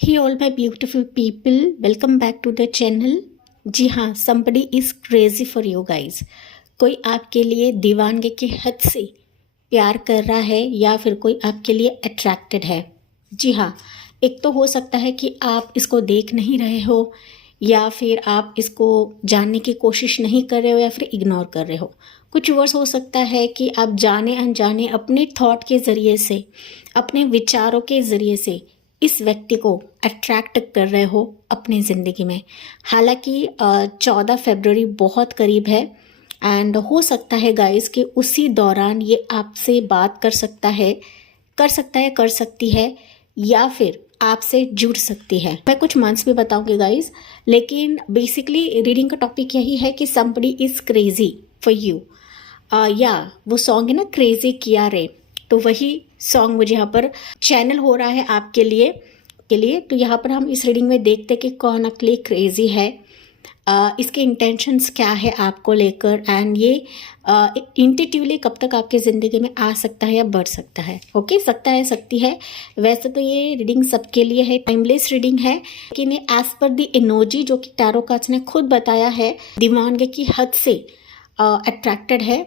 Hey all my beautiful people, welcome back to the channel। जी हाँ, somebody is crazy for you guys। कोई आपके लिए दीवानगी की हद से प्यार कर रहा है या फिर कोई आपके लिए अट्रैक्टेड है। जी हाँ, एक तो हो सकता है कि आप इसको देख नहीं रहे हो या फिर आप इसको जानने की कोशिश नहीं कर रहे हो या फिर इग्नोर कर रहे हो। कुछ वर्स हो सकता है कि आप जाने अनजाने अपने थॉट के ज़रिए से, अपने विचारों के ज़रिए से इस व्यक्ति को अट्रैक्ट कर रहे हो अपनी ज़िंदगी में। हालांकि 14 फरवरी बहुत करीब है एंड हो सकता है गाइस कि उसी दौरान ये आपसे बात कर सकता है, कर सकती है या फिर आपसे जुड़ सकती है। मैं कुछ मंथ्स भी बताऊंगी गाइस, लेकिन बेसिकली रीडिंग का टॉपिक यही है कि somebody is crazy for you. या वो सॉन्ग है ना, क्रेजी किया रे, तो वही सॉन्ग मुझे यहाँ पर चैनल हो रहा है आपके लिए। तो यहाँ पर हम इस रीडिंग में देखते हैं कि कौन आपके लिए क्रेजी है, इसके इंटेंशंस क्या है आपको लेकर, एंड ये इंट्यूटिवली कब तक आपके ज़िंदगी में आ सकता है या बढ़ सकता है। ओके, सकती है। वैसे तो ये रीडिंग सबके लिए है, टाइमलेस रीडिंग है, लेकिन एज पर दी एनर्जी जो कि टैरो कार्ड्स ने खुद बताया है, दीवानगी की हद से अट्रैक्टेड है।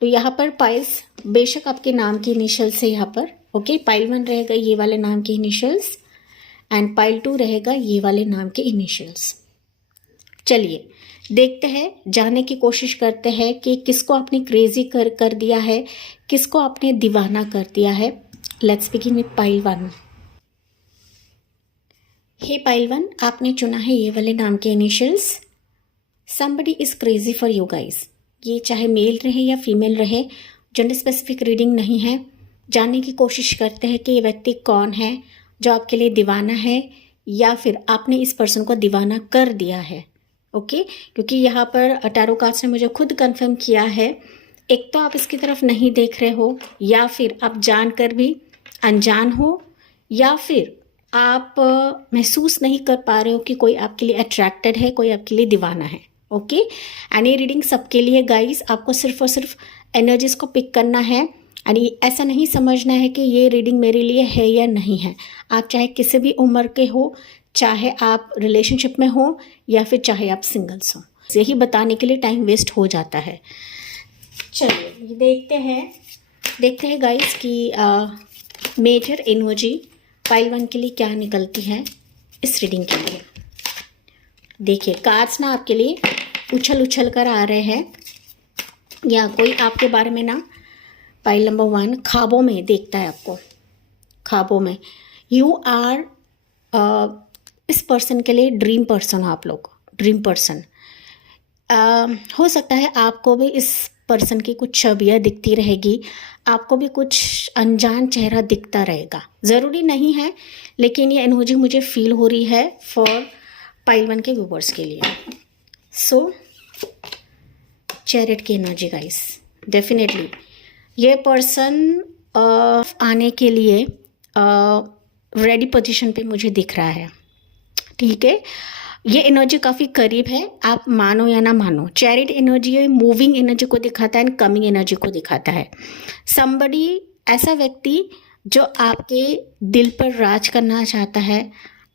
तो यहाँ पर पाइल्स बेशक आपके नाम की इनिशियल्स है यहाँ पर। ओके, पाइल 1 रहेगा ये वाले नाम के इनिशियल्स एंड पाइल 2 रहेगा ये वाले नाम के इनिशियल्स। चलिए देखते हैं, जानने की कोशिश करते हैं कि किसको आपने क्रेजी कर दिया है, किसको आपने दीवाना कर दिया है। Let's begin with pile 1। Hey pile 1, आपने चुना है ये वाले नाम के initials. Somebody is crazy for you guys. ये चाहे मेल रहे या फीमेल रहे, जेंडर स्पेसिफिक रीडिंग नहीं है। जानने की कोशिश करते हैं कि ये व्यक्ति कौन है जो आपके लिए दीवाना है या फिर आपने इस पर्सन को दीवाना कर दिया है। ओके, क्योंकि यहाँ पर टैरो कार्ड्स ने मुझे खुद कंफर्म किया है, एक तो आप इसकी तरफ नहीं देख रहे हो या फिर आप जानकर भी अनजान हो या फिर आप महसूस नहीं कर पा रहे हो कि कोई आपके लिए अट्रैक्टेड है, कोई आपके लिए दीवाना है। ओके, एंड ये रीडिंग सबके लिए गाइस, आपको सिर्फ और सिर्फ एनर्जीज को पिक करना है एंड ऐसा नहीं समझना है कि ये रीडिंग मेरे लिए है या नहीं है। आप चाहे किसी भी उम्र के हो, चाहे आप रिलेशनशिप में हो या फिर चाहे आप सिंगल्स हो, यही बताने के लिए टाइम वेस्ट हो जाता है। चलिए देखते हैं गाइस कि मेजर एनर्जी पाइल 1 के लिए क्या निकलती है इस रीडिंग के लिए। देखिए, कार्ड्स ना आपके लिए उछल कर आ रहे हैं, या कोई आपके बारे में ना पाइल नंबर 1 ख्वाबों में देखता है आपको। ख्वाबों में यू आर इस पर्सन के लिए ड्रीम पर्सन हो आप लोग, ड्रीम पर्सन। हो सकता है आपको भी इस पर्सन की कुछ छवियाँ दिखती रहेगी, आपको भी कुछ अनजान चेहरा दिखता रहेगा। ज़रूरी नहीं है, लेकिन ये एनर्जी मुझे फील हो रही है फॉर पाइल 1 के व्यूवर्स के लिए। सो चैरिट की एनर्जी गाइस, डेफिनेटली ये पर्सन आने के लिए रेडी पोजीशन पे मुझे दिख रहा है। ठीक है, ये एनर्जी काफ़ी करीब है, आप मानो या ना मानो। चैरिट एनर्जी मूविंग एनर्जी को दिखाता है एंड कमिंग एनर्जी को दिखाता है। समबडी, ऐसा व्यक्ति जो आपके दिल पर राज करना चाहता है,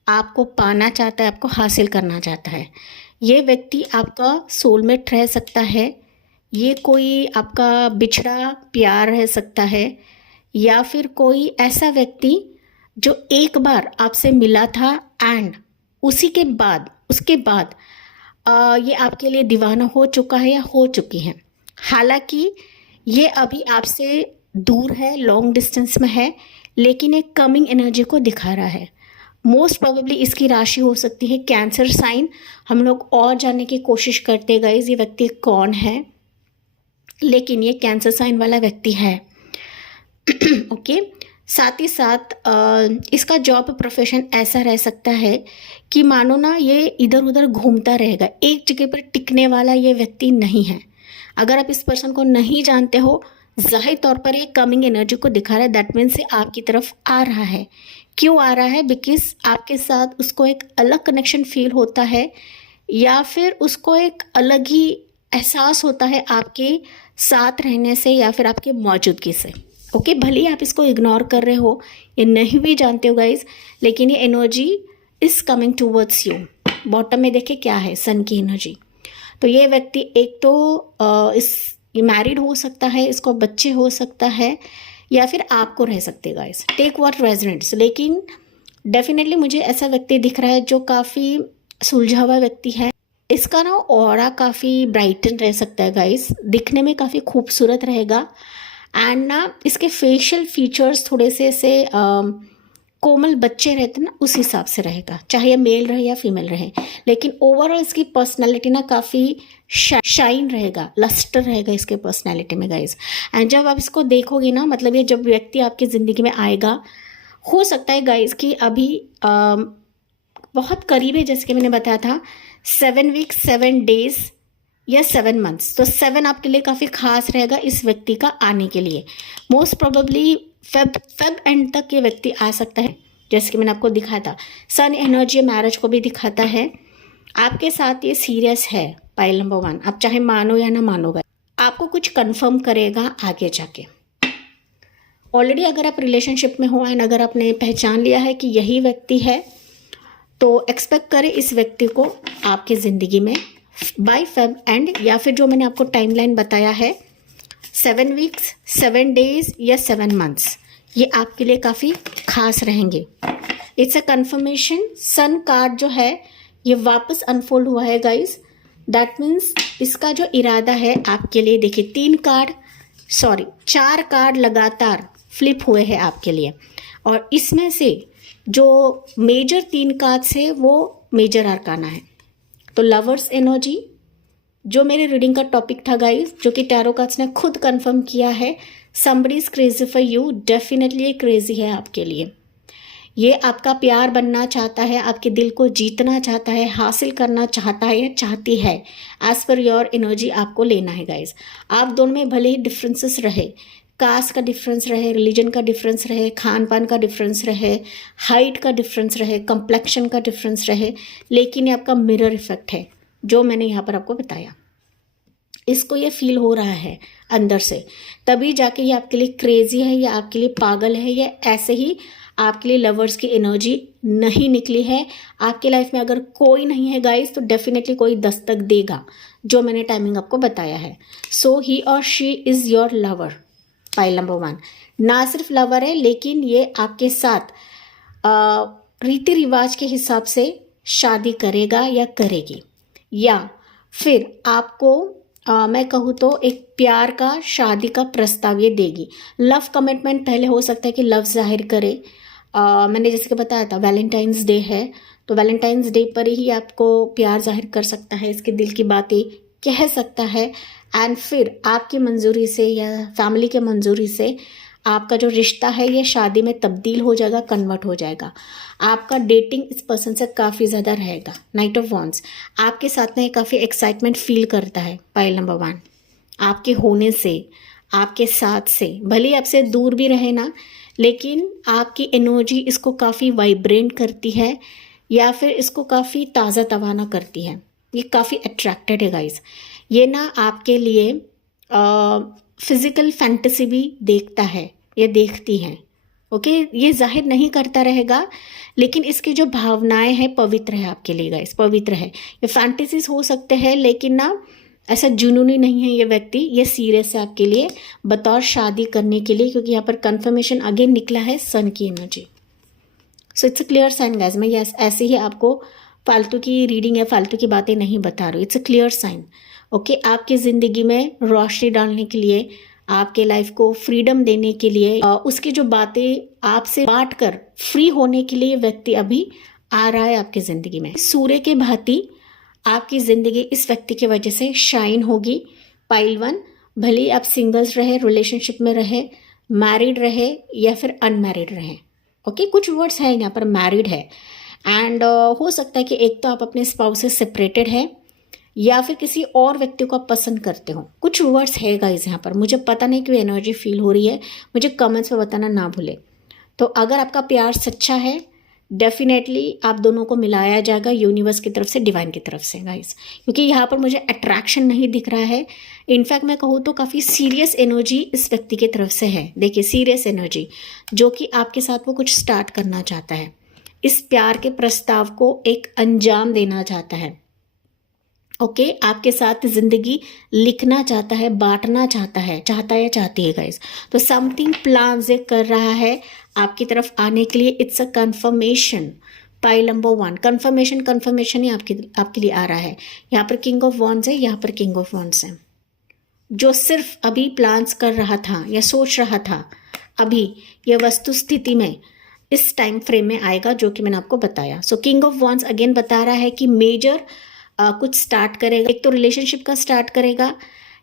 आपको पाना चाहता है, आपको हासिल करना चाहता है। ये व्यक्ति आपका सोलमेट रह सकता है, ये कोई आपका बिछड़ा प्यार रह सकता है, या फिर कोई ऐसा व्यक्ति जो एक बार आपसे मिला था एंड उसके बाद ये आपके लिए दीवाना हो चुका है या हो चुकी है। हालांकि ये अभी आपसे दूर है, लॉन्ग डिस्टेंस में है, लेकिन एक कमिंग एनर्जी को दिखा रहा है। मोस्ट प्रोबेबली इसकी राशि हो सकती है कैंसर साइन। हम लोग और जानने की कोशिश करते गए ये व्यक्ति कौन है, लेकिन ये कैंसर साइन वाला व्यक्ति है। ओके, साथ ही साथ इसका जॉब प्रोफेशन ऐसा रह सकता है कि मानो ना ये इधर उधर घूमता रहेगा, एक जगह पर टिकने वाला ये व्यक्ति नहीं है। अगर आप इस पर्सन को नहीं जानते हो, जाहिर तौर पर ये कमिंग एनर्जी को दिखा रहा है, दैट मीन्स से आपकी तरफ आ रहा है। क्यों आ रहा है? बिकॉज आपके साथ उसको एक अलग कनेक्शन फील होता है या फिर उसको एक अलग ही एहसास होता है आपके साथ रहने से या फिर आपकी मौजूदगी से। ओके, भले ही आप इसको इग्नोर कर रहे हो या नहीं भी जानते हो गाइज, लेकिन ये energy is coming towards you. Bottom में देखिए क्या है, सन की एनर्जी। तो ये व्यक्ति एक तो ये मैरिड हो सकता है, इसको बच्चे हो सकता है, या फिर आपको रह सकते हैं गाइस, टेक व्हाट रेजोनेट्स। लेकिन डेफिनेटली मुझे ऐसा व्यक्ति दिख रहा है जो काफ़ी सुलझा हुआ व्यक्ति है। इसका ना ऑरा काफ़ी ब्राइटन रह सकता है गाइस, दिखने में काफ़ी खूबसूरत रहेगा। एंड ना इसके फेशियल फीचर्स थोड़े से ऐसे कोमल बच्चे रहते हैं ना, उस हिसाब से रहेगा, चाहे ये मेल रहे या फीमेल रहे। लेकिन ओवरऑल इसकी पर्सनालिटी ना काफ़ी शाइन रहेगा, लस्टर रहेगा इसके पर्सनालिटी में गाइज। एंड जब आप इसको देखोगे ना, मतलब ये जब व्यक्ति आपकी ज़िंदगी में आएगा, हो सकता है गाइज कि अभी बहुत करीब है, जैसे कि मैंने बताया था 7 वीक्स 7 डेज या 7 मंथ्स। तो 7 आपके लिए काफ़ी खास रहेगा इस व्यक्ति का आने के लिए। मोस्ट प्रोबेबली फेब एंड तक ये व्यक्ति आ सकता है, जैसे कि मैंने आपको दिखाया था। सन एनर्जी मैरिज को भी दिखाता है। आपके साथ ये सीरियस है, पाइल नंबर 1। आप चाहे मानो या ना मानो, आपको कुछ कंफर्म करेगा आगे जाके। ऑलरेडी अगर आप रिलेशनशिप में हो एंड अगर आपने पहचान लिया है कि यही व्यक्ति है, तो एक्सपेक्ट करें इस व्यक्ति को आपकी ज़िंदगी में बाय फेब एंड, या फिर जो मैंने आपको टाइमलाइन बताया है 7 वीक्स 7 डेज या 7 मंथ्स, ये आपके लिए काफ़ी खास रहेंगे। It's a confirmation. Sun card जो है ये वापस अनफोल्ड हुआ है गाइस। दैट मीन्स इसका जो इरादा है आपके लिए, देखिए 4 कार्ड लगातार फ्लिप हुए हैं आपके लिए, और इसमें से जो मेजर 3 कार्ड्स है वो मेजर आर्काना है। तो लवर्स एनर्जी जो मेरे रीडिंग का टॉपिक था गाइस, जो कि टैरो कार्ड्स ने खुद कंफर्म किया है, somebody is crazy for you. Definitely ये क्रेजी है आपके लिए। ये आपका प्यार बनना चाहता है, आपके दिल को जीतना चाहता है, हासिल करना चाहता है या चाहती है। एज पर योर एनर्जी आपको लेना है गाइस। आप दोनों में भले ही डिफरेंसेस रहे, कास्ट का डिफरेंस रहे, रिलीजन का डिफरेंस रहे, खान पान का डिफरेंस रहे, हाइट का डिफरेंस रहे, कंप्लेक्शन का डिफरेंस रहे, लेकिन ये आपका मिरर इफेक्ट है जो मैंने यहाँ पर आपको बताया। इसको ये फील हो रहा है अंदर से, तभी जाके ये आपके लिए क्रेजी है या आपके लिए पागल है, या ऐसे ही आपके लिए लवर्स की एनर्जी नहीं निकली है। आपके लाइफ में अगर कोई नहीं है गाइस, तो डेफिनेटली कोई दस्तक देगा, जो मैंने टाइमिंग आपको बताया है। सो ही और she is your lover. Pile number 1 ना सिर्फ लवर है, लेकिन ये आपके साथ रीति रिवाज के हिसाब से शादी करेगा या करेगी, या फिर आपको मैं कहूँ तो एक प्यार का, शादी का प्रस्ताव ये देगी। लव कमिटमेंट पहले हो सकता है कि लव जाहिर करे। मैंने जैसे कि बताया था वैलेंटाइंस डे है, तो वैलेंटाइंस डे पर ही आपको प्यार जाहिर कर सकता है, इसके दिल की बातें कह सकता है। एंड फिर आपकी मंजूरी से या फैमिली के मंजूरी से आपका जो रिश्ता है ये शादी में तब्दील हो जाएगा, कन्वर्ट हो जाएगा। आपका डेटिंग इस पर्सन से काफ़ी ज़्यादा रहेगा। नाइट ऑफ वॉन्ड्स आपके साथ में काफ़ी एक्साइटमेंट फील करता है। पाइल नंबर 1 आपके होने से, आपके साथ से, भले ही आपसे दूर भी रहे ना, लेकिन आपकी एनर्जी इसको काफ़ी वाइब्रेंट करती है, या फिर इसको काफ़ी ताज़ा तवाना करती है। ये काफ़ी अट्रैक्टेड है गाइस। ये ना आपके लिए फिज़िकल फैंटेसी भी देखता है, ये देखती हैं। ओके, ये जाहिर नहीं करता रहेगा, लेकिन इसकी जो भावनाएं हैं पवित्र है आपके लिए गाइस, पवित्र है। ये फैंटेसीज हो सकते हैं, लेकिन ना ऐसा जुनूनी नहीं है ये व्यक्ति, ये सीरियस है आपके लिए बतौर शादी करने के लिए, क्योंकि यहाँ पर कंफर्मेशन अगेन निकला है सन की energy. So it's a clear sign guys. मैं यस ऐसे ही आपको फालतू की रीडिंग या फालतू की बातें नहीं बता रही हूँ, it's a clear sign. Okay, आपकी ज़िंदगी में रोशनी डालने के लिए, आपके लाइफ को फ्रीडम देने के लिए, उसकी जो बातें आपसे बांट कर फ्री होने के लिए व्यक्ति अभी आ रहा है आपकी ज़िंदगी में। सूर्य के भांति आपकी ज़िंदगी इस व्यक्ति की वजह से शाइन होगी। पाइल 1 भले ही आप सिंगल्स रहे, रिलेशनशिप में रहे, मैरिड रहे या फिर अनमैरिड रहे। ओके, कुछ वर्ड्स हैं यहाँ पर मैरिड है, एंड हो सकता है कि एक तो आप अपने स्पाउस से सेपरेटेड है, या फिर किसी और व्यक्ति को आप पसंद करते हो। कुछ वर्ड्स है गाइस यहाँ पर, मुझे पता नहीं क्यों एनर्जी फील हो रही है, मुझे कमेंट्स में बताना ना भूले। तो अगर आपका प्यार सच्चा है, डेफिनेटली आप दोनों को मिलाया जाएगा यूनिवर्स की तरफ से, डिवाइन की तरफ से गाइस, क्योंकि यहाँ पर मुझे अट्रैक्शन नहीं दिख रहा है। इनफैक्ट मैं कहूँ तो काफ़ी सीरियस एनर्जी इस व्यक्ति की तरफ से है। देखिए सीरियस एनर्जी, जो कि आपके साथ वो कुछ स्टार्ट करना चाहता है, इस प्यार के प्रस्ताव को एक अंजाम देना चाहता है। ओके आपके साथ जिंदगी लिखना चाहता है, बांटना चाहता है या चाहती है गाइस। तो समथिंग प्लान से कर रहा है आपकी तरफ आने के लिए। It's a confirmation. Pile number 1 confirmation ही आपके लिए आ रहा है। यहाँ पर किंग ऑफ वॉन्ड्स है, यहाँ पर किंग ऑफ वॉन्ड्स है। जो सिर्फ अभी प्लान्स कर रहा था या सोच रहा था, अभी ये वस्तु स्थिति में इस टाइम फ्रेम में आएगा, जो कि मैंने आपको बताया। सो किंग ऑफ वॉन्ड्स अगेन बता रहा है कि मेजर कुछ स्टार्ट करेगा। एक तो रिलेशनशिप का स्टार्ट करेगा,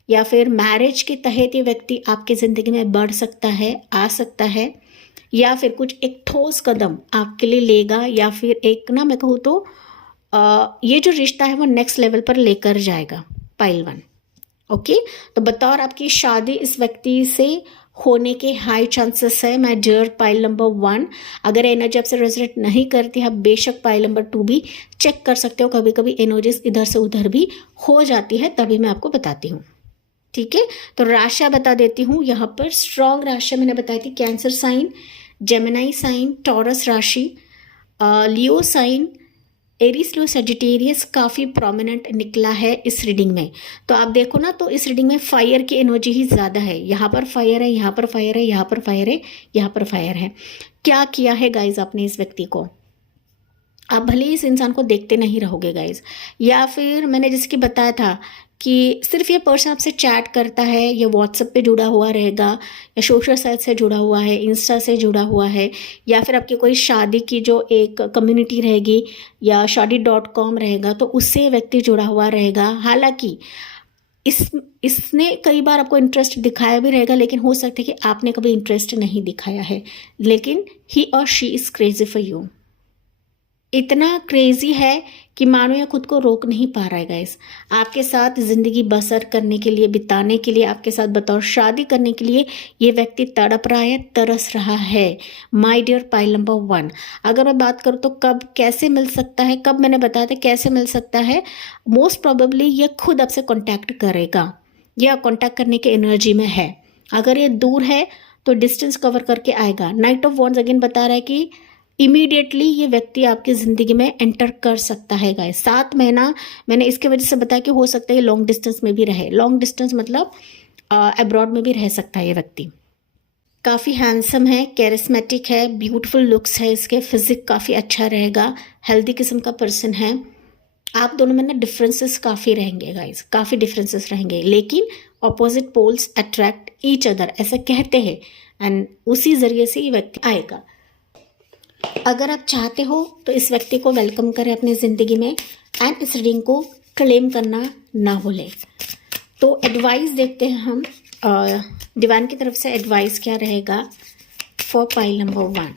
या फिर मैरिज के तहत ये व्यक्ति आपकी ज़िंदगी में बढ़ सकता है, आ सकता है, या फिर कुछ एक ठोस कदम आपके लिए लेगा, या फिर एक ना मैं कहूँ तो ये जो रिश्ता है वो नेक्स्ट लेवल पर लेकर जाएगा। Pile 1 okay. तो बतौर आपकी शादी इस व्यक्ति से होने के हाई चांसेस है। मैं डियर पाइल नंबर 1, अगर एनर्जी आपसे रेजोनेट नहीं करती, आप बेशक पाइल नंबर 2 भी चेक कर सकते हो। कभी कभी एनर्जीज इधर से उधर भी हो जाती है, तभी मैं आपको बताती हूँ। ठीक है, तो राशि बता देती हूँ। यहाँ पर स्ट्रॉन्ग राशि मैंने बताई थी, Cancer sign, Gemini sign, Taurus राशि, लियो साइन, एरीज, लो, सजिटेरियस काफ़ी प्रोमिनेंट निकला है इस रीडिंग में। तो आप देखो ना, तो इस रीडिंग में फायर की एनर्जी ही ज़्यादा है। यहाँ पर फायर है, यहाँ पर फायर है, यहाँ पर फायर है, यहाँ पर फायर है। क्या किया है गाइज आपने इस व्यक्ति को? आप भले ही इस इंसान को देखते नहीं रहोगे गाइज, या फिर मैंने जैसे कि बताया था कि सिर्फ ये पर्सन आपसे चैट करता है, या व्हाट्सएप पे जुड़ा हुआ रहेगा, या सोशल साइट से जुड़ा हुआ है, इंस्टा से जुड़ा हुआ है, या फिर आपकी कोई शादी की जो एक कम्युनिटी रहेगी या शादी.com रहेगा, तो उससे व्यक्ति जुड़ा हुआ रहेगा। हालांकि इसने कई बार आपको इंटरेस्ट दिखाया भी रहेगा, लेकिन हो सकता है कि आपने कभी इंटरेस्ट नहीं दिखाया है, लेकिन ही और she is crazy for you. इतना क्रेजी है कि मानो या खुद को रोक नहीं पा रहा है गाइस। आपके साथ ज़िंदगी बसर करने के लिए, बिताने के लिए, आपके साथ बतौर शादी करने के लिए ये व्यक्ति तड़प रहा है, तरस रहा है। माय डियर पाइल नंबर 1, अगर मैं बात करूँ तो कब कैसे मिल सकता है, कब मैंने बताया था कैसे मिल सकता है, मोस्ट प्रोबेबली ये खुद आपसे कॉन्टैक्ट करेगा या कॉन्टैक्ट करने की एनर्जी में है। अगर ये दूर है तो डिस्टेंस कवर करके आएगा। नाइट ऑफ वॉन्ड्स अगेन बता रहा है कि इमीडिएटली ये व्यक्ति आपकी ज़िंदगी में एंटर कर सकता है गाइस। 7 महीना मैंने इसके वजह से बताया कि हो सकता है लॉन्ग डिस्टेंस में भी रहे। लॉन्ग डिस्टेंस मतलब अब्रॉड में भी रह सकता है ये व्यक्ति। काफ़ी हैंडसम है, कैरिस्मेटिक है, ब्यूटीफुल लुक्स है इसके, फिजिक काफ़ी अच्छा रहेगा, हेल्दी किस्म का पर्सन है। आप दोनों में ना डिफरेंसेस काफ़ी रहेंगे गाइस, काफ़ी डिफरेंसेस रहेंगे, लेकिन opposite poles attract each other ऐसा कहते हैं, एंड उसी ज़रिए से ये व्यक्ति आएगा। अगर आप चाहते हो तो इस व्यक्ति को वेलकम करें अपनी ज़िंदगी में, एंड इस रीडिंग को क्लेम करना ना भूलें। तो एडवाइस देखते हैं हम, डिवाइन की तरफ से एडवाइस क्या रहेगा for pile number 1।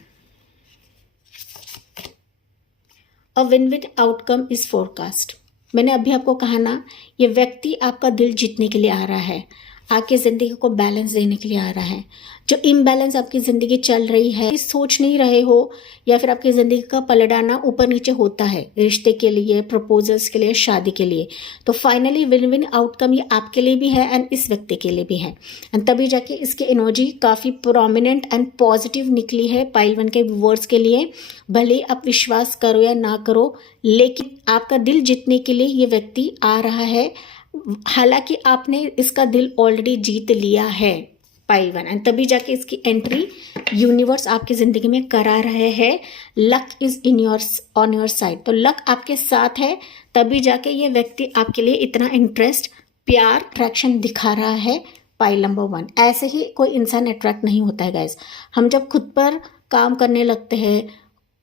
A win win outcome is forecast. मैंने अभी आपको कहा ना, ये व्यक्ति आपका दिल जीतने के लिए आ रहा है, आपकी ज़िंदगी को बैलेंस देने के लिए आ रहा है। जो इम्बैलेंस आपकी ज़िंदगी चल रही है, सोच नहीं रहे हो, या फिर आपकी ज़िंदगी का पलटाना ऊपर नीचे होता है रिश्ते के लिए, प्रपोजल्स के लिए, शादी के लिए, तो फाइनली विन विन आउटकम ये आपके लिए भी है एंड इस व्यक्ति के लिए भी है। एंड तभी जाके इसकी एनर्जी काफ़ी प्रोमिनेंट एंड पॉजिटिव निकली है पाइल 1 के व्यूअर्स के लिए। भले आप विश्वास करो या ना करो, लेकिन आपका दिल जीतने के लिए ये व्यक्ति आ रहा है। हालांकि आपने इसका दिल ऑलरेडी जीत लिया है पाइल 1, एंड तभी जाके इसकी एंट्री यूनिवर्स आपकी ज़िंदगी में करा रहे हैं। Luck is in your on your side, तो लक आपके साथ है, तभी जाके ये व्यक्ति आपके लिए इतना इंटरेस्ट, प्यार, अट्रैक्शन दिखा रहा है पाइल नंबर 1। ऐसे ही कोई इंसान अट्रैक्ट नहीं होता है गाइस। हम जब खुद पर काम करने लगते हैं,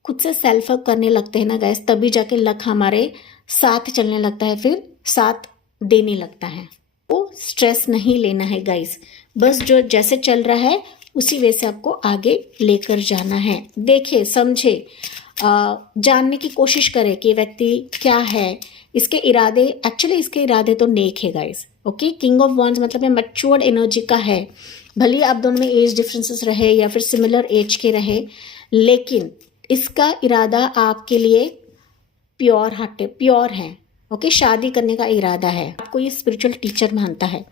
खुद से सेल्फ वर्क करने लगते हैं ना गाइस, तभी जाके लक हमारे साथ चलने लगता है, फिर साथ देने लगता है। वो स्ट्रेस नहीं लेना है गाइस, बस जो जैसे चल रहा है उसी वे से आपको आगे लेकर जाना है। देखिए, समझे, जानने की कोशिश करें कि व्यक्ति क्या है, इसके इरादे, एक्चुअली इसके इरादे तो नेक है guys. Okay, king of wands मतलब मैच्योर्ड एनर्जी का है। भले आप दोनों में एज डिफरेंसेस रहे या फिर सिमिलर एज के रहे, लेकिन इसका इरादा आपके लिए प्योर है। ओके, शादी करने का इरादा है। आपको ये स्पिरिचुअल टीचर मानता है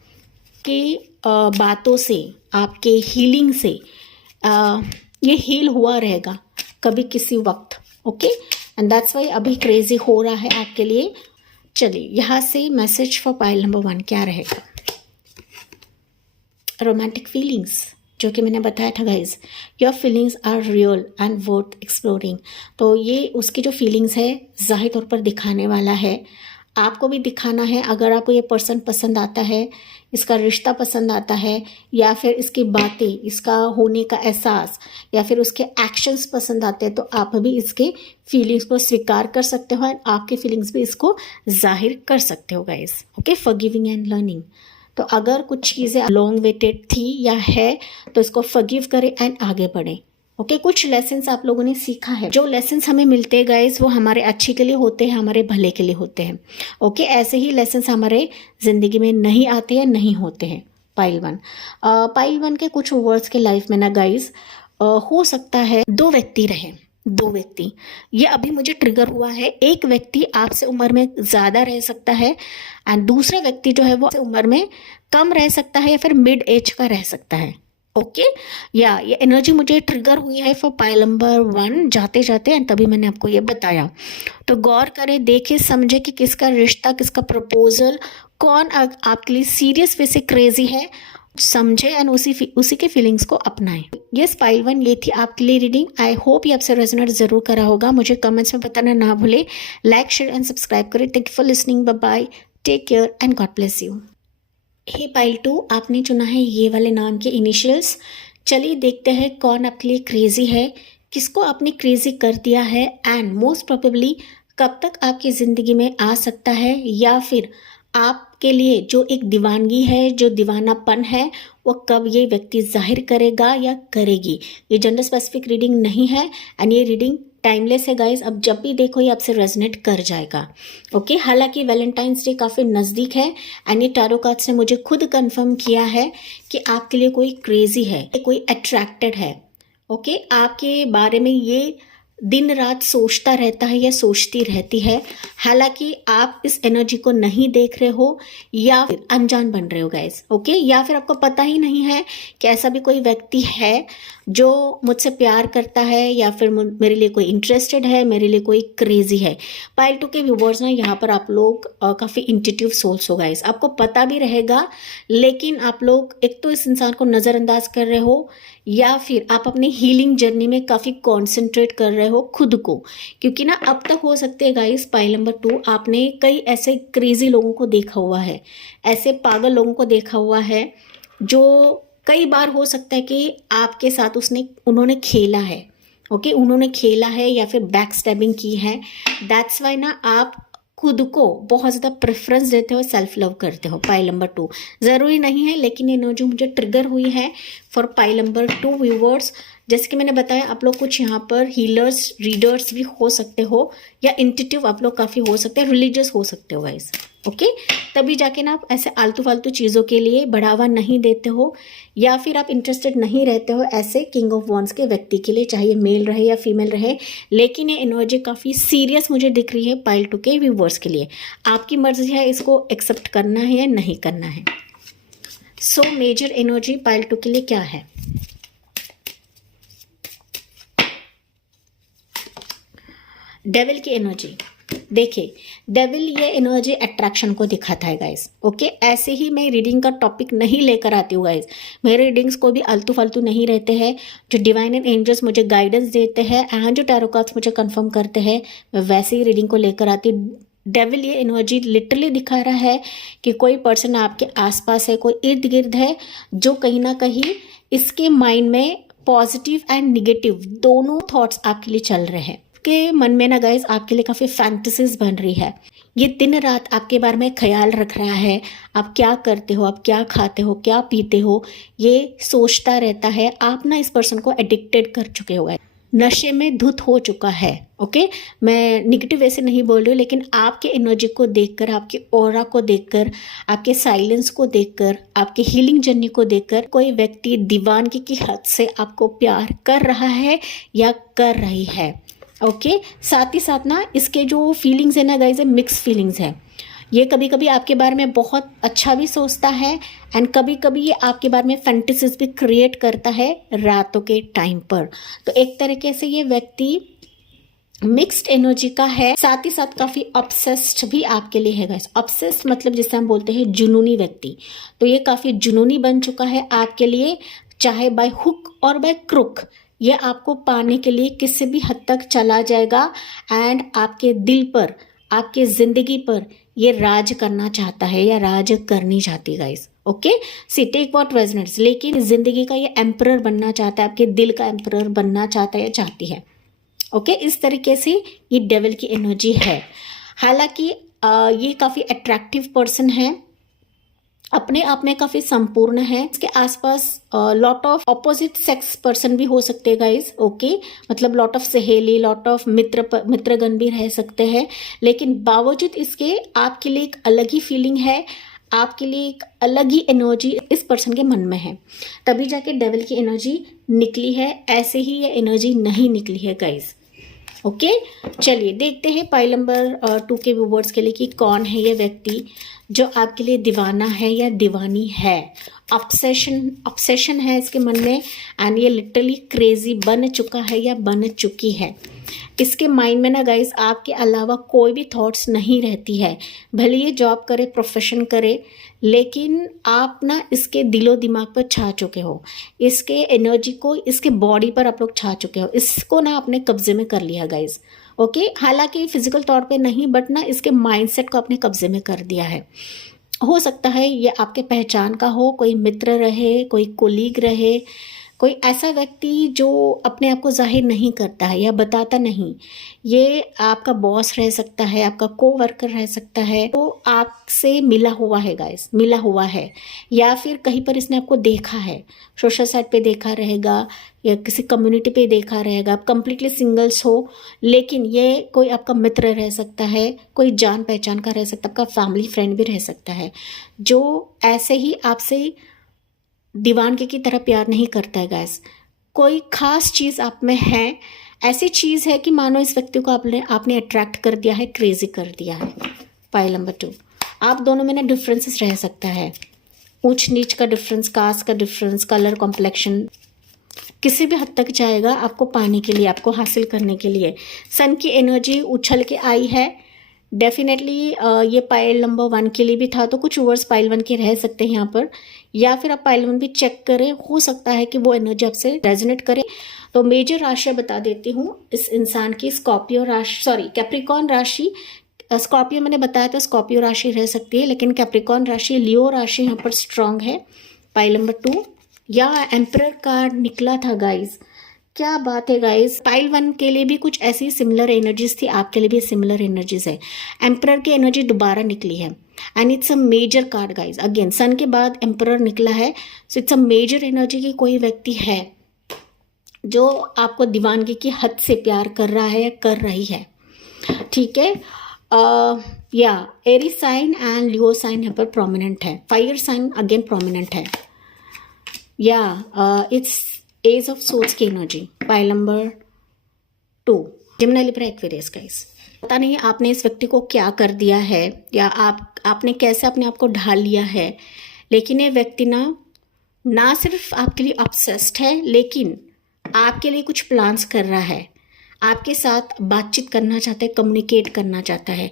कि बातों से, आपके हीलिंग से ये हील हुआ रहेगा कभी किसी वक्त। ओके, एंड दैट्स वाई अभी क्रेजी हो रहा है आपके लिए। चलिए यहाँ से मैसेज फॉर पाइल नंबर 1 क्या रहेगा। रोमांटिक फीलिंग्स, जो कि मैंने बताया था guys, your feelings are real and worth exploring. तो ये उसकी जो फीलिंग्स है ज़ाहिर तौर पर दिखाने वाला है, आपको भी दिखाना है। अगर आपको ये पर्सन पसंद आता है, इसका रिश्ता पसंद आता है, या फिर इसकी बातें, इसका होने का एहसास, या फिर उसके एक्शंस पसंद आते हैं, तो आप भी इसके फीलिंग्स को स्वीकार कर सकते हो एंड आपके फीलिंग्स भी इसको जाहिर कर सकते हो guys. Okay, forgiving and learning. तो अगर कुछ चीज़ें लॉन्ग वेटेड थी या है तो इसको फॉरगिव करें एंड आगे बढ़ें। ओके, कुछ लेसन्स आप लोगों ने सीखा है। जो लेसन्स हमें मिलते हैं गाइज वो हमारे अच्छे के लिए होते हैं, हमारे भले के लिए होते हैं। ओके, ऐसे ही लेसन्स हमारे ज़िंदगी में नहीं आते हैं, नहीं होते हैं। पाइल 1 के कुछ वर्ड्स के लाइफ में ना गाइज, हो सकता है 2 व्यक्ति रहे, 2 व्यक्ति। ये अभी मुझे ट्रिगर हुआ है। एक व्यक्ति आपसे उम्र में ज़्यादा रह सकता है एंड दूसरा व्यक्ति जो है वो उम्र में कम रह सकता है या फिर मिड एज का रह सकता है। ओके, या ये एनर्जी मुझे ट्रिगर हुई है फॉर पाइल नंबर 1 जाते जाते, एंड तभी मैंने आपको ये बताया। तो गौर करें, देखें, समझे कि किसका रिश्ता, किसका प्रपोजल, कौन आपके लिए सीरियस वे से क्रेजी है, समझे एंड उसी के फीलिंग्स को अपनाएं। यस पाइल 1, ये थी आपके लिए रीडिंग। आई होप ये आपसे रेजोनेट जरूर करा होगा। मुझे कमेंट्स में बताना ना भूले। लाइक, शेयर एंड सब्सक्राइब करें। Thank you for listening. Bye bye, take care and God bless you. Hey pile 2, आपने चुना है ये वाले नाम के इनिशियल्स। चलिए देखते हैं कौन आपके लिए क्रेजी है, किसको आपने क्रेजी कर दिया है, एंड मोस्ट प्रोबेबली कब तक आपकी ज़िंदगी में आ सकता है, या फिर आपके लिए जो एक दीवानगी है, जो दीवानापन है, वो कब ये व्यक्ति जाहिर करेगा या करेगी। ये जेंडर स्पेसिफिक रीडिंग नहीं है एंड ये रीडिंग टाइमलेस है गाइज। अब जब भी देखो ये आपसे रेजोनेट कर जाएगा। ओके, हालांकि वैलेंटाइंस डे काफ़ी नज़दीक है एंड ये टैरो कार्ड्स ने मुझे खुद कंफर्म किया है कि आपके लिए कोई क्रेजी है, कोई अट्रैक्टेड है। ओके, आपके बारे में ये दिन रात सोचता रहता है या सोचती रहती है। हालांकि आप इस एनर्जी को नहीं देख रहे हो या फिर अनजान बन रहे हो गाइस। ओके, या फिर आपको पता ही नहीं है कि ऐसा भी कोई व्यक्ति है जो मुझसे प्यार करता है या फिर मेरे लिए कोई इंटरेस्टेड है, मेरे लिए कोई क्रेजी है। पाइल 2 के व्यूवर्स ना, यहाँ पर आप लोग काफ़ी इंट्यूटिव सोल्स हो गाइस। आपको पता भी रहेगा, लेकिन आप लोग एक तो इस इंसान को नज़रअंदाज कर रहे हो या फिर आप अपनी हीलिंग जर्नी में काफ़ी कॉन्सेंट्रेट कर रहे हो खुद को। क्योंकि ना अब तक हो सकते हैं गाइस, पाइल नंबर 2 आपने कई ऐसे क्रेजी लोगों को देखा हुआ है, ऐसे पागल लोगों को देखा हुआ है जो कई बार हो सकता है कि आपके साथ उन्होंने खेला है। ओके, उन्होंने खेला है या फिर बैक स्टैबिंग की है। दैट्स वाई ना आप खुद को बहुत ज़्यादा प्रेफरेंस देते हो, सेल्फ लव करते हो। पाइल नंबर 2 ज़रूरी नहीं है, लेकिन ये जो मुझे ट्रिगर हुई है फॉर पाइल नंबर 2 व्यूवर्स, जैसे कि मैंने बताया, आप लोग कुछ यहाँ पर हीलर्स, रीडर्स भी हो सकते हो या इंट्यूटिव आप लोग काफ़ी हो सकते हैं, रिलीजियस हो सकते हो गाइस। ओके, तभी जाके ना आप ऐसे आलतू फालतू चीज़ों के लिए बढ़ावा नहीं देते हो या फिर आप इंटरेस्टेड नहीं रहते हो ऐसे किंग ऑफ वॉन्ड्स के व्यक्ति के लिए, चाहे ये मेल रहे या फीमेल रहे। लेकिन ये एनर्जी काफ़ी सीरियस मुझे दिख रही है पाइल 2 के व्यूवर्स के लिए। आपकी मर्जी है इसको एक्सेप्ट करना है या नहीं करना है। सो मेजर एनर्जी पाइल 2 के लिए क्या है? डेविल की एनर्जी। देखिए, डेविल ये एनर्जी अट्रैक्शन को दिखाता है गाइस। ओके, ऐसे ही मैं रीडिंग का टॉपिक नहीं लेकर आती हूँ गाइस। मेरे रीडिंग्स को भी आलतू फालतू नहीं रहते हैं। जो डिवाइन एंड एंजल्स मुझे गाइडेंस देते हैं एंड जो टैरो कार्ड्स मुझे कंफर्म करते हैं, मैं वैसे ही रीडिंग को लेकर आती हूँ। डेविल ये एनर्जी लिटरली दिखा रहा है कि कोई पर्सन आपके आसपास है, कोई इर्द गिर्द है, जो कहीं ना कहीं इसके माइंड में पॉजिटिव एंड निगेटिव दोनों थॉट्स आपके लिए चल रहे हैं। के मन में ना गाइस आपके लिए काफ़ी फैंटेसीज बन रही है। ये दिन रात आपके बारे में ख्याल रख रहा है, आप क्या करते हो, आप क्या खाते हो, क्या पीते हो, ये सोचता रहता है। आप ना इस पर्सन को एडिक्टेड कर चुके हो गाइस। नशे में धुत हो चुका है। ओके, मैं निगेटिव वैसे नहीं बोल रही हूँ, लेकिन आपके एनर्जी को देखकर, आपके ऑरा को देखकर, आपके साइलेंस को देखकर, आपके हीलिंग जर्नी को देखकर कोई व्यक्ति दीवानगी की हद से आपको प्यार कर रहा है या कर रही है। ओके, साथ ही साथ ना इसके जो फीलिंग्स है ना गाइज, मिक्स फीलिंग्स है। ये कभी कभी आपके बारे में बहुत अच्छा भी सोचता है एंड कभी कभी ये आपके बारे में फैंटेसीज भी क्रिएट करता है रातों के टाइम पर। तो एक तरीके से ये व्यक्ति मिक्स्ड एनर्जी का है, साथ ही साथ काफी ऑब्सेस्ड भी आपके लिए है गाइस। ऑब्सेस्ड मतलब जिसे हम बोलते हैं जुनूनी व्यक्ति, तो ये काफी जुनूनी बन चुका है आपके लिए, चाहे बाय हुक और बाय क्रुक ये आपको पाने के लिए किसी भी हद तक चला जाएगा एंड आपके दिल पर, आपके जिंदगी पर ये राज करना चाहता है या राज करनी चाहती है guys. Okay, see take what resonates, लेकिन जिंदगी का ये एम्परर बनना चाहता है, आपके दिल का एम्परर बनना चाहता है या चाहती है। ओके, इस तरीके से ये डेविल की एनर्जी है। हालांकि ये काफ़ी अट्रैक्टिव पर्सन है, अपने आप में काफ़ी संपूर्ण है। इसके आसपास lot of opposite sex person भी हो सकते हैं गाइज। ओके, मतलब लॉट ऑफ सहेली, लॉट ऑफ मित्रगण भी रह सकते हैं, लेकिन बावजूद इसके आपके लिए एक अलग ही फीलिंग है, आपके लिए एक अलग ही एनर्जी इस पर्सन के मन में है, तभी जाके डेविल की एनर्जी निकली है। ऐसे ही ये एनर्जी नहीं निकली है गाइज। ओके, चलिए देखते हैं पाइल नंबर 2 के व्यूअर्स के लिए कि कौन है ये व्यक्ति जो आपके लिए दीवाना है या दीवानी है। ऑब्सेशन है इसके मन में एंड ये लिटरली क्रेजी बन चुका है या बन चुकी है। इसके माइंड में ना गाइस आपके अलावा कोई भी थॉट्स नहीं रहती है, भले ये जॉब करे, प्रोफेशन करे, लेकिन आप ना इसके दिलो दिमाग पर छा चुके हो, इसके एनर्जी को, इसके बॉडी पर आप लोग छा चुके हो, इसको ना अपने कब्जे में कर लिया गाइस। ओके, हालांकि फिजिकल तौर पे नहीं, बट ना इसके माइंडसेट को अपने कब्जे में कर दिया है। हो सकता है ये आपके पहचान का हो, कोई मित्र रहे, कोई कोलीग रहे, कोई ऐसा व्यक्ति जो अपने आप को जाहिर नहीं करता है या बताता नहीं। ये आपका बॉस रह सकता है, आपका कोवर्कर रह सकता है, तो आपसे मिला हुआ है गाइस, मिला हुआ है, या फिर कहीं पर इसने आपको देखा है, सोशल साइट पे देखा रहेगा या किसी कम्युनिटी पे देखा रहेगा। आप कंप्लीटली सिंगल्स हो, लेकिन ये कोई आपका मित्र रह सकता है, कोई जान पहचान का रह सकता है, आपका फैमिली फ्रेंड भी रह सकता है, जो ऐसे ही आपसे दीवानगी की तरह प्यार नहीं करता है गाइस। कोई खास चीज़ आप में है, ऐसी चीज़ है कि मानो इस व्यक्ति को आपने अट्रैक्ट कर दिया है, क्रेजी कर दिया है। पाइल नंबर 2, आप दोनों में ना डिफरेंसेस रह सकता है, ऊंच नीच का डिफरेंस, कास्ट का डिफरेंस, कलर, कॉम्प्लेक्शन, किसी भी हद तक जाएगा आपको पाने के लिए, आपको हासिल करने के लिए। सन की एनर्जी उछल के आई है डेफिनेटली। ये पाइल नंबर 1 के लिए भी था, तो कुछ वर्ड्स पाइल 1 के रह सकते हैं यहाँ पर, या फिर आप पाइल 1 भी चेक करें, हो सकता है कि वो एनर्जी आपसे रेजोनेट करे। तो मेजर राशि बता देती हूँ इस इंसान की। स्कॉर्पियो राशि, सॉरी कैप्रिकॉर्न राशि, स्कॉर्पियो मैंने बताया था, स्कॉर्पियो राशि रह सकती है, लेकिन कैप्रिकॉर्न राशि, लियो राशि यहाँ पर स्ट्रांग है। पाइल नंबर 2 या एम्परर कार्ड निकला था गाइज, क्या बात है गाइस। पाइल 1 के लिए भी कुछ ऐसी सिमिलर एनर्जीज थी, आपके लिए भी सिमिलर एनर्जीज है। एम्परर की एनर्जी दोबारा निकली है and it's a major card guys. Again sun के बाद एम्परर निकला है, so it's a major energy की कोई व्यक्ति है जो आपको दीवानगी की हद से प्यार कर रहा है या कर रही है। ठीक है, या Aries sign and Leo sign यहाँ पर प्रोमिनेंट है, फायर साइन अगेन प्रोमिनेंट है। या इट्स एज ऑफ सोर्स की energy. Pile number 2 Gemini, Libra, Aquarius guys. पता नहीं आपने इस व्यक्ति को क्या कर दिया है या आपने कैसे अपने आप को ढाल लिया है, लेकिन ये व्यक्ति ना सिर्फ आपके लिए ऑब्सेस्ड है, लेकिन आपके लिए कुछ प्लान्स कर रहा है, आपके साथ बातचीत करना चाहता है, कम्युनिकेट करना चाहता है।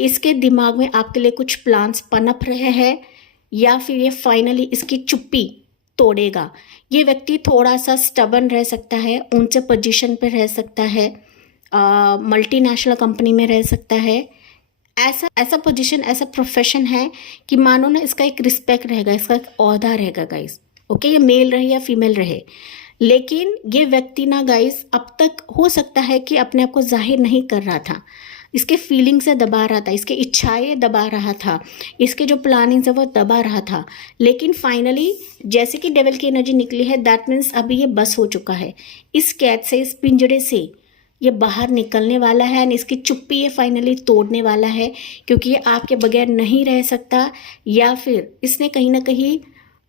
इसके दिमाग में आपके लिए कुछ प्लान्स पनप रहे हैं, या फिर ये फाइनली इसकी चुप्पी तोड़ेगा। ये व्यक्ति थोड़ा सा स्टबन रह सकता है, ऊंचे पोजीशन पे रह सकता है, मल्टीनेशनल कंपनी में रह सकता है। ऐसा पोजीशन, ऐसा प्रोफेशन है कि मानो ना इसका एक रिस्पेक्ट रहेगा, इसका एक ओहदा रहेगा गाइस। ओके, ये मेल रहे या फीमेल रहे, लेकिन ये व्यक्ति ना गाइस अब तक हो सकता है कि अपने आप को जाहिर नहीं कर रहा था, इसके फीलिंग से दबा रहा था, इसके इच्छाएं दबा रहा था, इसके जो प्लानिंग्स है वो दबा रहा था। लेकिन फाइनली जैसे कि डेविल की एनर्जी निकली है, दैट मीन्स अभी ये बस हो चुका है। इस कैद से, इस पिंजड़े से ये बाहर निकलने वाला है एंड इसकी चुप्पी ये फाइनली तोड़ने वाला है, क्योंकि ये आपके बगैर नहीं रह सकता, या फिर इसने कहीं ना कहीं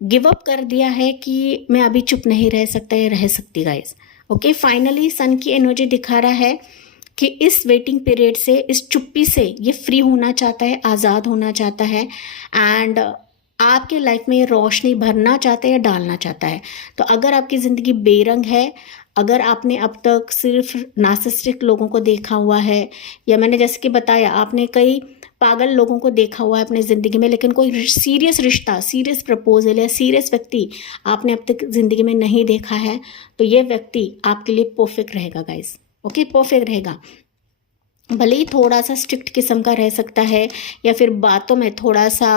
गिव अप कर दिया है कि मैं अभी चुप नहीं रह सकता या रह सकती गाइस। ओके, फाइनली सन की एनर्जी दिखा रहा है कि इस वेटिंग पीरियड से, इस चुप्पी से ये फ्री होना चाहता है, आज़ाद होना चाहता है एंड आपके लाइफ में ये रोशनी भरना चाहता है या डालना चाहता है। तो अगर आपकी ज़िंदगी बेरंग है, अगर आपने अब तक सिर्फ नार्सिसिस्टिक लोगों को देखा हुआ है, या मैंने जैसे कि बताया आपने कई पागल लोगों को देखा हुआ है अपनी ज़िंदगी में, लेकिन कोई सीरियस रिश्ता, सीरियस प्रपोजल या सीरियस व्यक्ति आपने अब तक ज़िंदगी में नहीं देखा है, तो ये व्यक्ति आपके लिए परफेक्ट रहेगा गाइस। ओके, परफेक्ट रहेगा। भले ही थोड़ा सा स्ट्रिक्ट किस्म का रह सकता है या फिर बातों में थोड़ा सा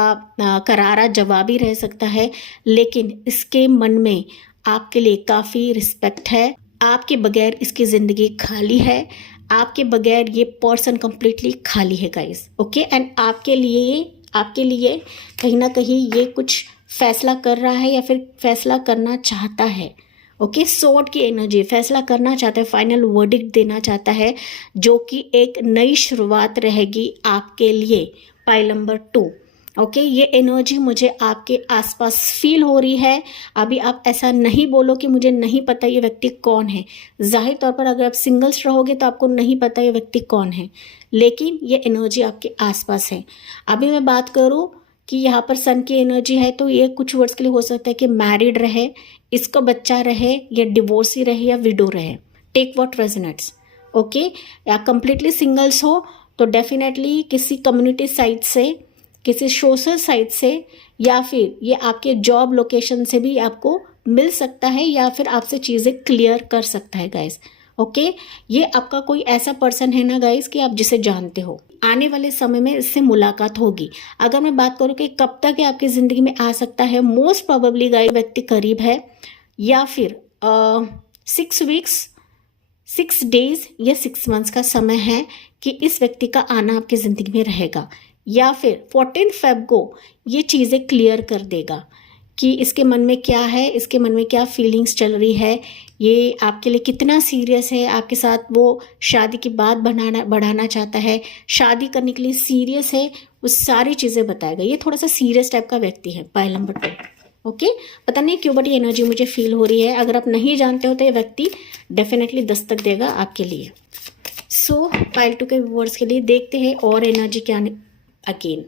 करारा जवाबी रह सकता है, लेकिन इसके मन में आपके लिए काफ़ी रिस्पेक्ट है। आपके बगैर इसकी ज़िंदगी खाली है, आपके बगैर ये पर्सन कंप्लीटली खाली है गाइस। ओके, एंड आपके लिए कहीं ना कहीं ये कुछ फैसला कर रहा है या फिर फैसला करना चाहता है। ओके, सोर्ड की एनर्जी, फैसला करना चाहता है, फाइनल वर्डिक्ट देना चाहता है, जो कि एक नई शुरुआत रहेगी आपके लिए। Pile number 2। ओके, ये एनर्जी मुझे आपके आसपास फील हो रही है। अभी आप ऐसा नहीं बोलो कि मुझे नहीं पता ये व्यक्ति कौन है। जाहिर तौर पर अगर आप सिंगल्स रहोगे तो आपको नहीं पता ये व्यक्ति कौन है, लेकिन ये एनर्जी आपके आसपास है। अभी मैं बात करूँ कि यहाँ पर सन की एनर्जी है, तो ये कुछ वर्ड्स के लिए हो सकता है कि मैरिड रहे, इसका बच्चा रहे, या डिवोर्सी रहे, या विडो रहे। Take what resonates. ओके, या कंप्लीटली सिंगल्स हो तो डेफिनेटली किसी कम्युनिटी साइट से, किसी सोशल साइट से, या फिर ये आपके जॉब लोकेशन से भी आपको मिल सकता है, या फिर आपसे चीज़ें क्लियर कर सकता है गाइस। ओके, ये आपका कोई ऐसा पर्सन है ना गाइस कि आप जिसे जानते हो, आने वाले समय में इससे मुलाकात होगी। अगर मैं बात करूँ कि कब तक ये आपकी ज़िंदगी में आ सकता है, मोस्ट प्रोबेबली गाइस व्यक्ति करीब है, या फिर 6 वीक्स, 6 डेज या 6 मंथ्स का समय है कि इस व्यक्ति का आना आपकी ज़िंदगी में रहेगा, या फिर 14 फेब को ये चीज़ें क्लियर कर देगा कि इसके मन में क्या है, इसके मन में क्या फीलिंग्स चल रही है, ये आपके लिए कितना सीरियस है, आपके साथ वो शादी की बात बढ़ाना चाहता है, शादी करने के लिए सीरियस है, वो सारी चीज़ें बताएगा। ये थोड़ा सा सीरियस टाइप का व्यक्ति है, पाइल नंबर 2। ओके, पता नहीं क्यों बड़ी एनर्जी मुझे फील हो रही है। अगर आप नहीं जानते हो तो ये व्यक्ति डेफिनेटली दस्तक देगा आपके लिए। सो पाइल 2 के व्यूअर्स के लिए देखते हैं और एनर्जी क्या अगेन।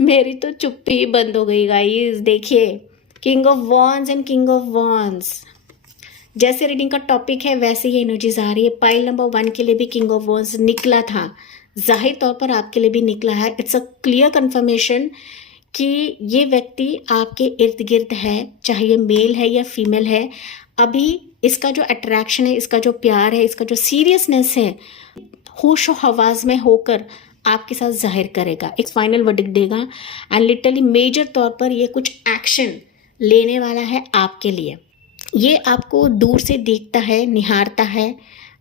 मेरी तो चुप्पी ही बंद हो गई गाइस। देखिए, king of wands and king of wands, जैसे रीडिंग का टॉपिक है वैसे ही एनर्जीज आ रही है। पाइल नंबर 1 के लिए भी किंग ऑफ वॉन्ड्स निकला था, जाहिर तौर पर आपके लिए भी निकला है। इट्स अ क्लियर कन्फर्मेशन कि ये व्यक्ति आपके इर्द गिर्द है, चाहे ये मेल है या फीमेल है। अभी इसका जो अट्रैक्शन है, इसका जो प्यार है, इसका जो सीरियसनेस है, होश और हवास में होकर आपके साथ जाहिर करेगा, एक फाइनल वर्डिक्ट देगा एंड लिटरली मेजर तौर पर ये कुछ एक्शन लेने वाला है आपके लिए। ये आपको दूर से देखता है, निहारता है,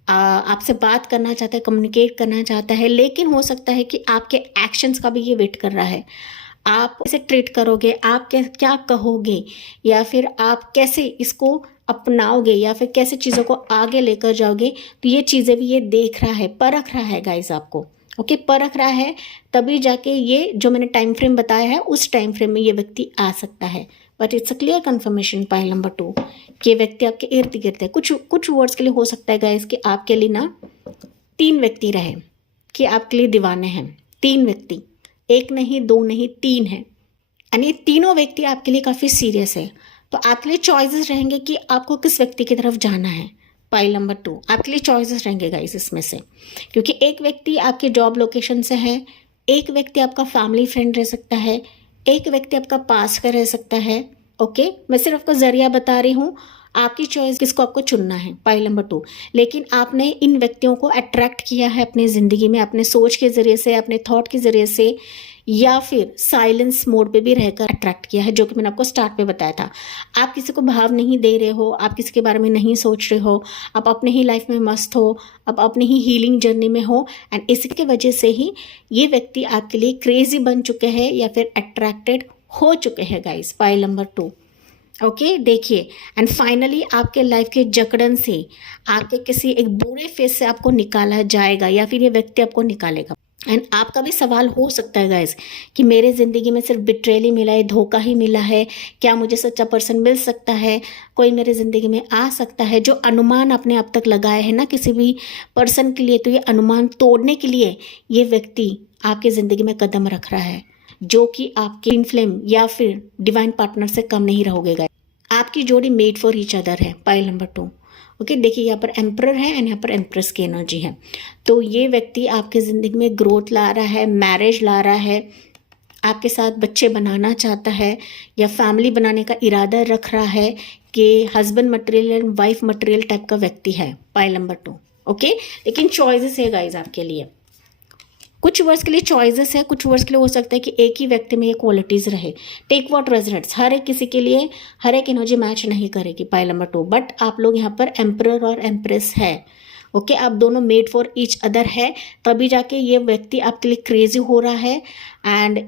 आपसे बात करना चाहता है, कम्युनिकेट करना चाहता है, लेकिन हो सकता है कि आपके एक्शंस का भी ये वेट कर रहा है। आप कैसे ट्रीट करोगे, आप क्या कहोगे, या फिर आप कैसे इसको अपनाओगे, या फिर कैसे चीज़ों को आगे लेकर जाओगे, तो ये चीज़ें भी ये देख रहा है, परख रहा है गाइस आपको। ओके, परख रहा है, तभी जाके ये जो मैंने टाइम फ्रेम बताया है उस टाइम फ्रेम में ये व्यक्ति आ सकता है। But it's a clear confirmation pile number 2 कि ये व्यक्ति आपके इर्द गिर्द है। कुछ वर्ड्स के लिए हो सकता है गाइस कि आपके लिए ना 3 व्यक्ति रहे, कि आपके लिए दीवाने हैं। 3 व्यक्ति, 1 नहीं, 2 नहीं, 3 है, यानी तीनों व्यक्ति आपके लिए काफ़ी सीरियस है। तो आपके लिए चॉइसेस रहेंगे कि आपको किस व्यक्ति की तरफ जाना है। पाइल नंबर 2 आपके लिए चॉइसेस रहेंगे गाइस इसमें से, क्योंकि एक व्यक्ति आपके जॉब लोकेशन से है, एक व्यक्ति आपका फैमिली फ्रेंड रह सकता है, एक व्यक्ति आपका पास का रह सकता है। ओके, मैं सिर्फ आपको जरिया बता रही हूँ, आपकी चॉइस किसको आपको चुनना है। पाइल नंबर 2, लेकिन आपने इन व्यक्तियों को अट्रैक्ट किया है अपनी ज़िंदगी में, अपने सोच के ज़रिए से, अपने थॉट के ज़रिए से, या फिर साइलेंस मोड पे भी रहकर अट्रैक्ट किया है, जो कि मैंने आपको स्टार्ट में बताया था। आप किसी को भाव नहीं दे रहे हो, आप किसी के बारे में नहीं सोच रहे हो, आप अपने ही लाइफ में मस्त हो, आप अपनी ही हीलिंग जर्नी में हो, एंड इसकी वजह से ही ये व्यक्ति आपके लिए क्रेजी बन चुके हैं या फिर अट्रैक्टेड हो चुके हैं गाइस। Pile number 2। ओके, देखिए, एंड फाइनली आपके लाइफ के जकड़न से, आपके किसी एक बुरे फेस से आपको निकाला जाएगा या फिर ये व्यक्ति आपको निकालेगा। एंड आपका भी सवाल हो सकता है गाइस कि मेरे ज़िंदगी में सिर्फ बिट्रेल ही मिला है, धोखा ही मिला है, क्या मुझे सच्चा पर्सन मिल सकता है, कोई मेरे ज़िंदगी में आ सकता है? जो अनुमान आपने अब तक लगाए हैं ना किसी भी पर्सन के लिए, तो ये अनुमान तोड़ने के लिए ये व्यक्ति आपकी ज़िंदगी में कदम रख रहा है, जो कि आपके ट्विन फ्लेम या फिर डिवाइन पार्टनर से कम नहीं रहोगे गाइस। आपकी जोड़ी मेड फॉर ईच अदर है। Pile number 2। ओके, देखिए यहाँ पर एम्परर है एंड यहाँ पर एम्प्रेस की एनर्जी है। तो ये व्यक्ति आपके ज़िंदगी में ग्रोथ ला रहा है, मैरिज ला रहा है, आपके साथ बच्चे बनाना चाहता है या फैमिली बनाने का इरादा रख रहा है कि husband material and wife material type का व्यक्ति है। Pile number 2। ओके, लेकिन चॉइसेस है गाइज आपके लिए। कुछ वर्ड्स के लिए चॉइसेस है, कुछ वर्ड्स के लिए हो सकता है कि एक ही व्यक्ति में ये क्वालिटीज़ रहे। टेक व्हाट रेजोनेट्स, हर एक किसी के लिए हर एक एनर्जी मैच नहीं करेगी। Pile number 2। बट आप लोग यहाँ पर एम्परर और एम्प्रेस है। ओके, आप दोनों मेड फॉर ईच अदर है, तभी जाके ये व्यक्ति आपके लिए क्रेजी हो रहा है। एंड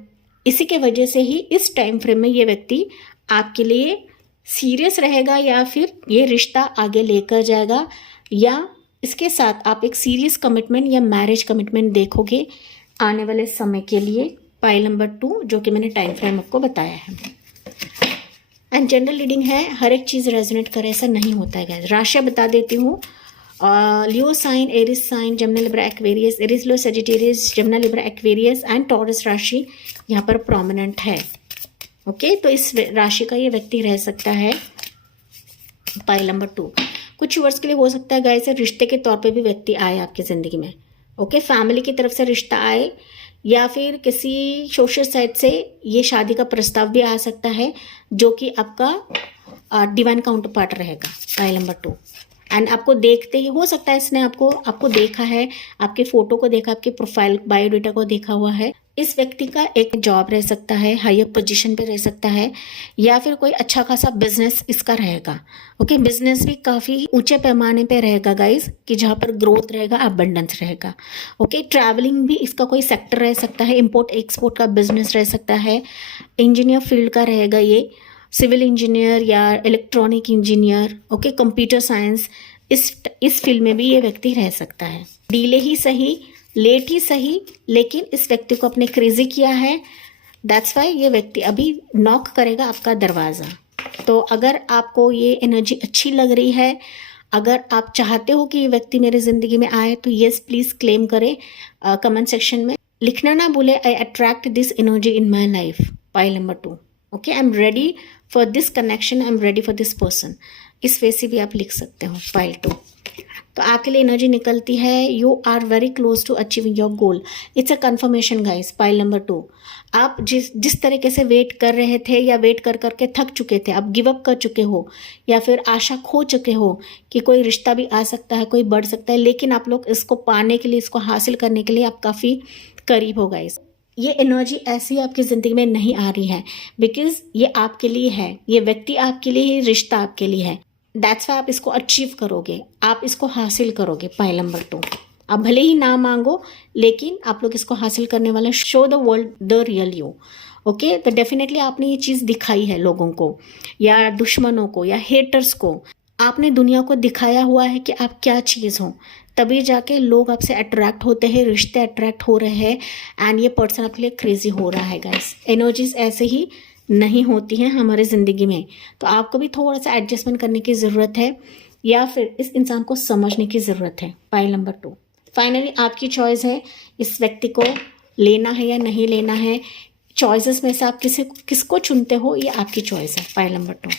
इसी के वजह से ही इस टाइम फ्रेम में ये व्यक्ति आपके लिए सीरियस रहेगा या फिर ये रिश्ता आगे लेकर जाएगा, या इसके साथ आप एक सीरियस कमिटमेंट या मैरिज कमिटमेंट देखोगे आने वाले समय के लिए। पाइल नंबर 2, जो कि मैंने टाइम फ्रेम आपको बताया है। एंड जनरल रीडिंग है, हर एक चीज़ रेजोनेट करे ऐसा नहीं होता है गाइस। राशियाँ बता देती हूँ। Leo sign, Aries sign, Gemini Libra Aquarius, Aries Leo Sagittarius, Gemini Libra Aquarius and Taurus राशि यहाँ पर प्रोमिनेंट है। ओके, तो इस राशि का ये व्यक्ति रह सकता है। Pile number 2। कुछ वर्ष के लिए हो सकता है गाइस रिश्ते के तौर पे भी व्यक्ति आए आपकी ज़िंदगी में। ओके, फैमिली की तरफ से रिश्ता आए या फिर किसी सोशल साइड से ये शादी का प्रस्ताव भी आ सकता है, जो कि आपका डिवाइन काउंटर पार्ट रहेगा। Pile number 2। एंड आपको देखते ही हो सकता है इसने आपको देखा है, आपके फोटो को देखा, आपके प्रोफाइल बायोडाटा को देखा हुआ है। इस व्यक्ति का एक जॉब रह सकता है, हायर पोजीशन पे रह सकता है, या फिर कोई अच्छा खासा बिजनेस इसका रहेगा। ओके, बिजनेस भी काफ़ी ऊंचे पैमाने पे रहेगा गाइस, कि जहाँ पर ग्रोथ रहेगा, अबंडेंस रहेगा। ओके, ट्रैवलिंग भी इसका कोई सेक्टर रह सकता है, इंपोर्ट एक्सपोर्ट का बिजनेस रह सकता है, इंजीनियर फील्ड का रहेगा ये, सिविल इंजीनियर या electronic engineer. Okay, computer science, इस फील्ड में भी ये व्यक्ति रह सकता है। डीले ही सही, लेट ही सही, लेकिन इस व्यक्ति को अपने क्रेजी किया है। दैट्स वाई ये व्यक्ति अभी नॉक करेगा आपका दरवाज़ा। तो अगर आपको ये एनर्जी अच्छी लग रही है, अगर आप चाहते हो कि ये व्यक्ति मेरे ज़िंदगी में आए, तो येस प्लीज़ क्लेम करें कमेंट सेक्शन में। लिखना ना भूले, I attract this energy in my life. Pile number 2। Okay, I am ready for this connection, I am ready for this person. इस वे से भी आप लिख सकते हो। पाइल 2। तो आपके लिए एनर्जी निकलती है, you are very close to achieving your goal. It's a confirmation guys. Pile number 2। आप जिस तरीके से वेट कर रहे थे या वेट कर करके थक चुके थे, आप गिव अप कर चुके हो या फिर आशा खो चुके हो कि कोई रिश्ता भी आ सकता है, कोई बढ़ सकता है, लेकिन आप लोग इसको पाने के लिए, इसको हासिल करने के लिए आप काफ़ी करीब हो गाइस। ये एनर्जी ऐसी आपकी ज़िंदगी में नहीं आ रही है, बिकॉज ये आपके लिए है, ये व्यक्ति आपके लिए, ये रिश्ता आपके लिए है। दैट्स वाई आप इसको अचीव करोगे, आप इसको हासिल करोगे। Pile number 2। आप भले ही ना मांगो, लेकिन आप लोग इसको हासिल करने वाले, show the world the real you. Okay, तो डेफिनेटली आपने ये चीज़ दिखाई है लोगों को या दुश्मनों को या हेटर्स को। आपने दुनिया को दिखाया हुआ है कि आप क्या चीज़ हो, तभी जाके लोग आपसे अट्रैक्ट होते हैं, रिश्ते अट्रैक्ट हो रहे हैं, एंड ये पर्सन आपके लिए क्रेजी हो रहा है गाइस। एनर्जीज ऐसे ही नहीं होती हैं हमारे ज़िंदगी में, तो आपको भी थोड़ा सा एडजस्टमेंट करने की ज़रूरत है या फिर इस इंसान को समझने की ज़रूरत है। Pile number 2। फाइनली आपकी चॉइस है, इस व्यक्ति को लेना है या नहीं लेना है। चॉइसेस में से आप किसको चुनते हो, ये आपकी चॉइस है। Pile number 2।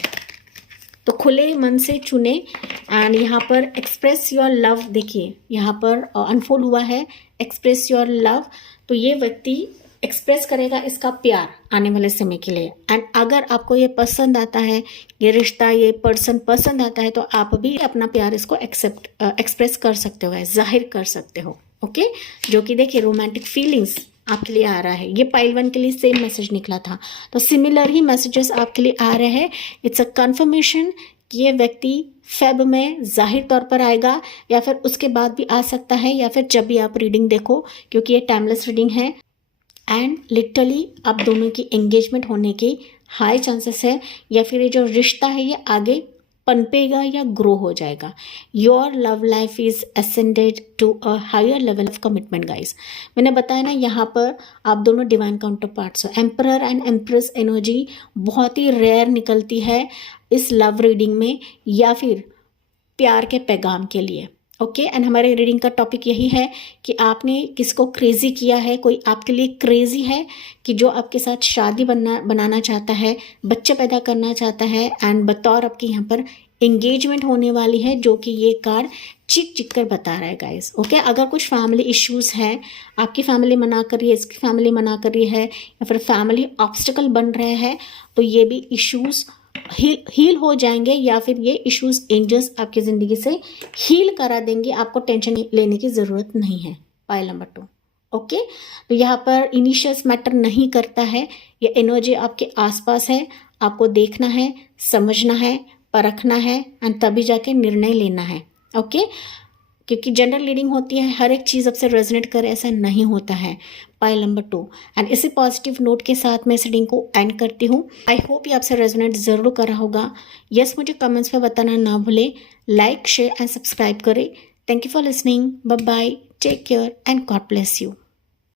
तो खुले मन से चुने। एंड यहाँ पर एक्सप्रेस योर लव, देखिए यहाँ पर अनफोल्ड हुआ है एक्सप्रेस योर लव। तो ये व्यक्ति एक्सप्रेस करेगा इसका प्यार आने वाले समय के लिए। एंड अगर आपको ये पसंद आता है, ये रिश्ता, ये पर्सन पसंद आता है, तो आप भी अपना प्यार इसको एक्सप्रेस कर सकते हो, जाहिर कर सकते हो। ओके, जो कि देखिए रोमांटिक फीलिंग्स आपके लिए आ रहा है। ये पाइल 1 के लिए सेम मैसेज निकला था, तो सिमिलर ही मैसेजेस आपके लिए आ रहे हैं। इट्स अ कन्फर्मेशन कि ये व्यक्ति फेब में जाहिर तौर पर आएगा, या फिर उसके बाद भी आ सकता है, या फिर जब भी आप रीडिंग देखो, क्योंकि ये टाइमलेस रीडिंग है। एंड लिटरली आप दोनों की एंगेजमेंट होने के हाई चांसेस है, या फिर ये जो रिश्ता है ये आगे पनपेगा या ग्रो हो जाएगा। Your love life is ascended to a higher level of commitment guys. मैंने बताया ना, यहाँ पर आप दोनों डिवाइन काउंटर पार्ट्स हो। एम्परर एंड एम्प्रेस एनर्जी बहुत ही रेयर निकलती है इस लव रीडिंग में, या फिर प्यार के पैगाम के लिए। ओके एंड हमारे रीडिंग का टॉपिक यही है कि आपने किसको क्रेजी किया है। कोई आपके लिए क्रेजी है कि जो आपके साथ शादी बनाना चाहता है, बच्चे पैदा करना चाहता है, एंड बतौर आपकी यहाँ पर एंगेजमेंट होने वाली है, जो कि ये कार्ड चिक चिक कर बता रहा है गाइस। ओके, अगर कुछ फैमिली इश्यूज है, आपकी फैमिली मना कर रही है, इसकी फैमिली मना कर रही है, या फिर फैमिली ऑब्स्टिकल बन रहे हैं, तो ये भी इश्यूज हील हो जाएंगे, या फिर ये इश्यूज एंजल्स आपकी ज़िंदगी से हील करा देंगे। आपको टेंशन लेने की ज़रूरत नहीं है। Pile number 2। ओके, तो यहाँ पर इनिशियल्स मैटर नहीं करता है, ये एनर्जी आपके आसपास है। आपको देखना है, समझना है, परखना है, एंड तभी जाके निर्णय लेना है। ओके, क्योंकि जनरल रीडिंग होती है, हर एक चीज़ आपसे रेजोनेट करे ऐसा नहीं होता है। Pile number 2। एंड इसी पॉजिटिव नोट के साथ मैं इस रीडिंग को एंड करती हूँ। आई होप ये आपसे रेजोनेट ज़रूर कर रहा होगा। यस, मुझे कमेंट्स में बताना ना भूलें। लाइक, शेयर एंड सब्सक्राइब करें। Thank you for listening. Bye bye, take care and God bless you.